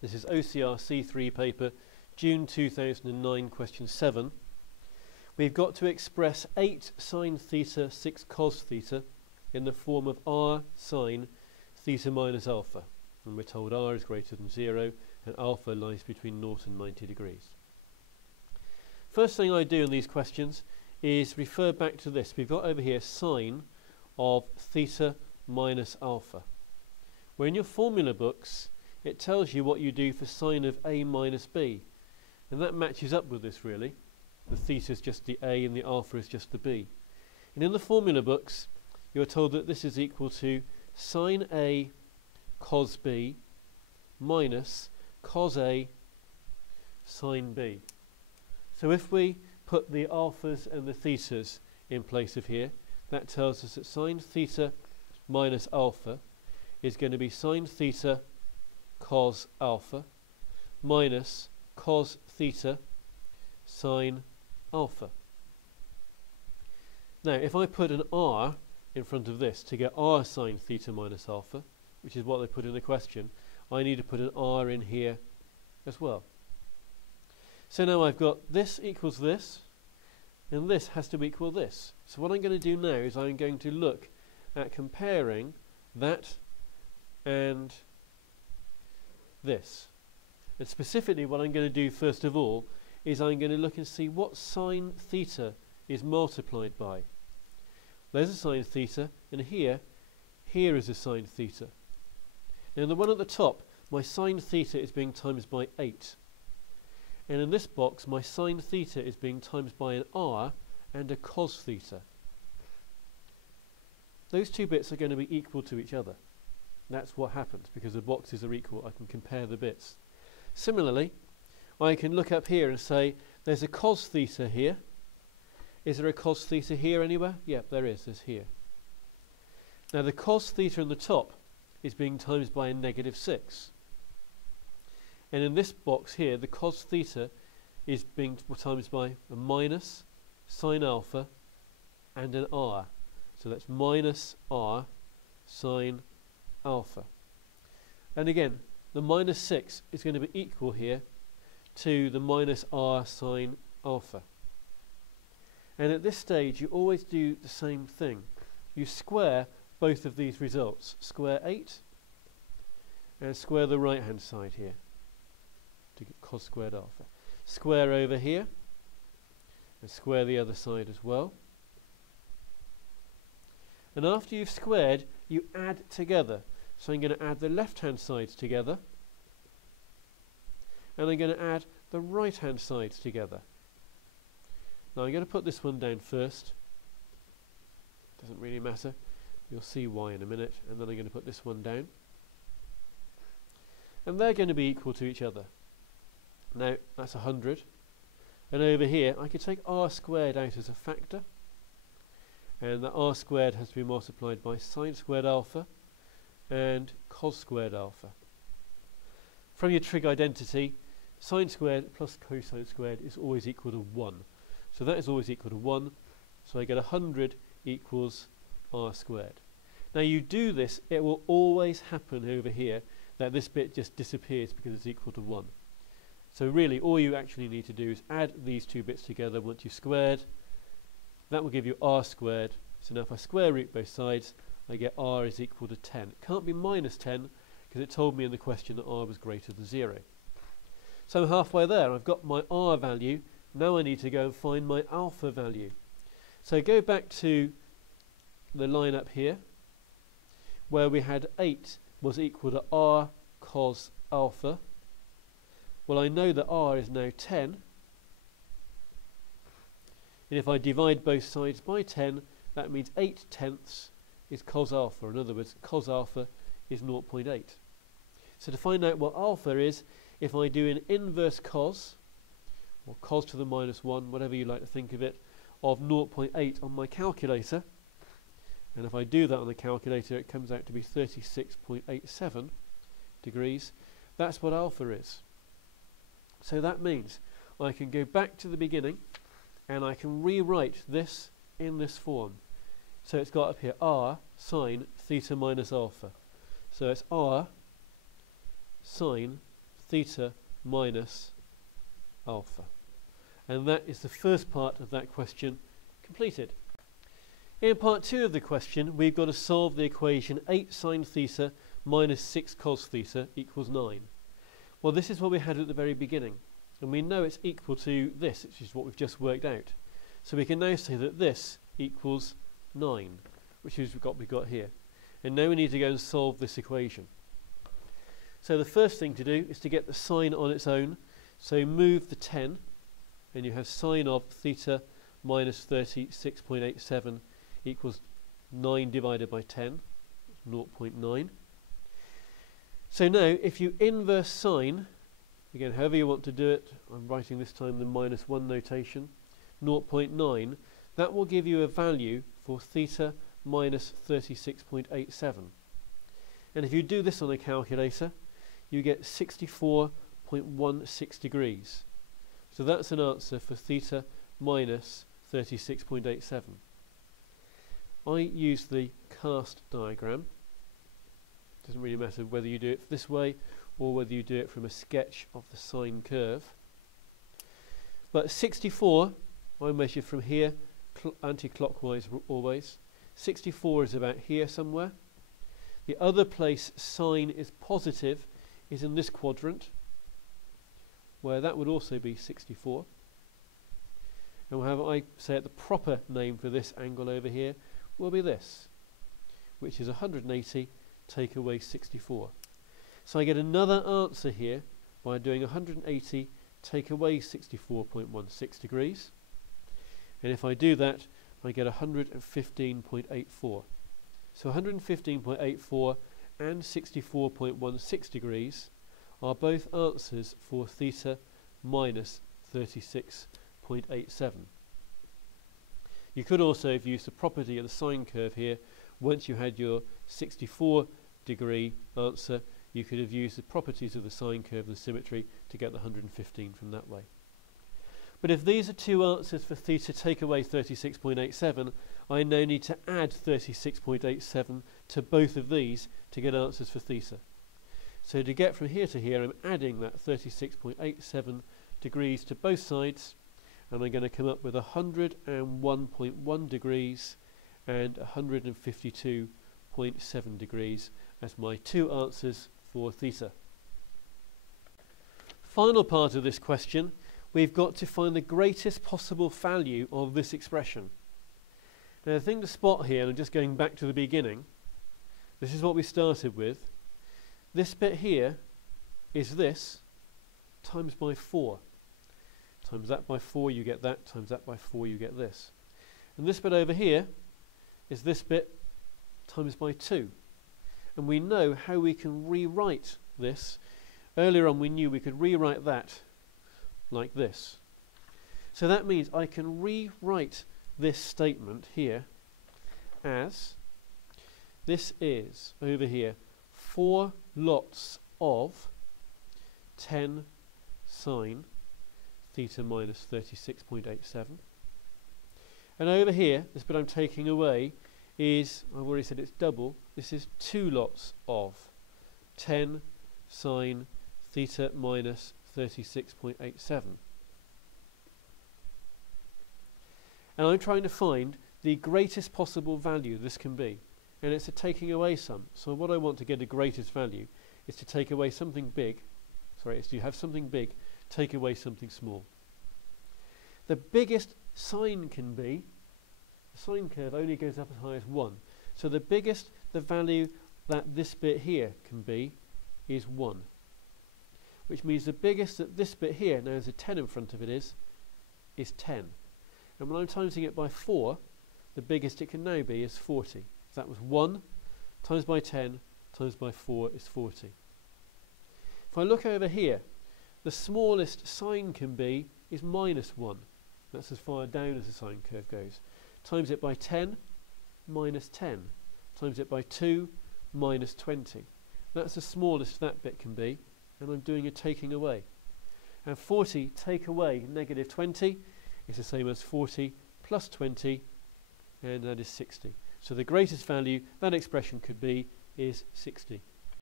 This is OCR C3 paper, June 2009, question 7. We've got to express 8 sine theta 6 cos theta in the form of r sine theta minus alpha. And we're told r is greater than 0 and alpha lies between 0 and 90 degrees. First thing I do in these questions is refer back to this. We've got over here sine of theta minus alpha. Where in your formula books it tells you what you do for sine of a minus b, and that matches up with this really. The theta is just the a and the alpha is just the b. And in the formula books you're told that this is equal to sine a cos b minus cos a sine b. So if we put the alphas and the thetas in place of here, that tells us that sine theta minus alpha is going to be sine theta cos alpha minus cos theta sine alpha. Now if I put an r in front of this to get r sine theta minus alpha, which is what they put in the question, I need to put an r in here as well. So now I've got this equals this, and this has to equal this. So what I'm going to do now is I'm going to look at comparing that and this. And specifically what I'm going to do first of all is I'm going to look and see what sine theta is multiplied by. There's a sine theta, and here is a sine theta. Now in the one at the top, my sine theta is being times by 8. And in this box, my sine theta is being times by an r and a cos theta. Those two bits are going to be equal to each other. That's what happens because the boxes are equal. I can compare the bits. Similarly, I can look up here and say there's a cos theta here. Is there a cos theta here anywhere? Yep, there is. There's here. Now the cos theta in the top is being times by a negative 6. And in this box here, the cos theta is being times by a minus sine alpha and an r. So that's minus r sine alpha. And again, the minus 6 is going to be equal here to the minus r sine alpha. And at this stage, you always do the same thing. You square both of these results. Square 8 and square the right-hand side here to get cos squared alpha. Square over here and square the other side as well. And after you've squared, you add together. So I'm going to add the left-hand sides together, and I'm going to add the right-hand sides together. Now I'm going to put this one down first. Doesn't really matter. You'll see why in a minute. And then I'm going to put this one down. And they're going to be equal to each other. Now that's 100. And over here I could take r squared out as a factor. And that r squared has to be multiplied by sine squared alpha and cos squared alpha. From your trig identity, sine squared plus cosine squared is always equal to 1. So that is always equal to 1. So I get 100 equals r squared. Now you do this, it will always happen over here that this bit just disappears because it's equal to 1. So really all you actually need to do is add these two bits together once you've squared. That will give you r squared. So now if I square root both sides, I get r is equal to 10. It can't be minus 10 because it told me in the question that r was greater than 0. So I'm halfway there. I've got my r value. Now I need to go and find my alpha value. So go back to the line up here where we had 8 was equal to r cos alpha. Well, I know that r is now 10. And if I divide both sides by 10, that means 8/10 is cos alpha. In other words, cos alpha is 0.8. So to find out what alpha is, if I do an inverse cos, or cos to the minus 1, whatever you like to think of it, of 0.8 on my calculator, and if I do that on the calculator, it comes out to be 36.87 degrees. That's what alpha is. So that means I can go back to the beginning and I can rewrite this in this form. So it's got up here r sine theta minus alpha. So it's r sine theta minus alpha. And that is the first part of that question completed. In part 2 of the question, we've got to solve the equation 8 sine theta minus 6 cos theta equals 9. Well, this is what we had at the very beginning, and we know it's equal to this, which is what we've just worked out. So we can now say that this equals 9, which is what we've got here. And now we need to go and solve this equation. So the first thing to do is to get the sine on its own. So move the 10, and you have sine of theta minus 36.87 equals 9 divided by 10, 0.9. So now, if you inverse sine, again, however you want to do it, I'm writing this time the minus 1 notation, 0.9, that will give you a value for theta minus 36.87. And if you do this on a calculator, you get 64.16 degrees. So that's an answer for theta minus 36.87. I use the cast diagram. Doesn't really matter whether you do it this way or whether you do it from a sketch of the sine curve. But 64, I measured from here, anti-clockwise always. 64 is about here somewhere. The other place sine is positive is in this quadrant, where that would also be 64. And we'll have, I say it, the proper name for this angle over here will be this, which is 180 take away 64. So I get another answer here by doing 180 take away 64.16 degrees. And if I do that, I get 115.84. So 115.84 and 64.16 degrees are both answers for theta minus 36.87. You could also have used the property of the sine curve here. Once you had your 64 degree answer, you could have used the properties of the sine curve and the symmetry to get the 115 from that way. But if these are two answers for theta take away 36.87, I now need to add 36.87 to both of these to get answers for theta. So to get from here to here, I'm adding that 36.87 degrees to both sides, and I'm going to come up with 101.1 degrees and 152.7 degrees as my two answers for theta. Final part of this question, we've got to find the greatest possible value of this expression. Now the thing to spot here, and I'm just going back to the beginning, this is what we started with. This bit here is this times by 4. Times that by 4 you get that, times that by 4 you get this. And this bit over here is this bit times by 2. And we know how we can rewrite this. Earlier on we knew we could rewrite that like this. So that means I can rewrite this statement here as this is over here 4 lots of 10 sine theta minus 36.87. And over here, this bit I'm taking away is, I've already said it's double, this is 2 lots of 10 sine theta minus 36.87. And I'm trying to find the greatest possible value this can be. And it's a taking away sum. So what I want to get the greatest value is to take away something big. Sorry, is to have something big, take away something small. The biggest sine can be, the sine curve only goes up as high as 1. So the biggest the value that this bit here can be is 1. Which means the biggest that this bit here, now there's a 10 in front of it, is 10. And when I'm timesing it by 4, the biggest it can now be is 40. So that was 1 times by 10 times by 4 is 40. If I look over here, the smallest sine can be is minus 1. That's as far down as the sine curve goes. Times it by 10, minus 10. Times it by 2, minus 20. That's the smallest that bit can be, and I'm doing a taking away. And 40 take away negative 20 is the same as 40 plus 20, and that is 60. So the greatest value that expression could be is 60.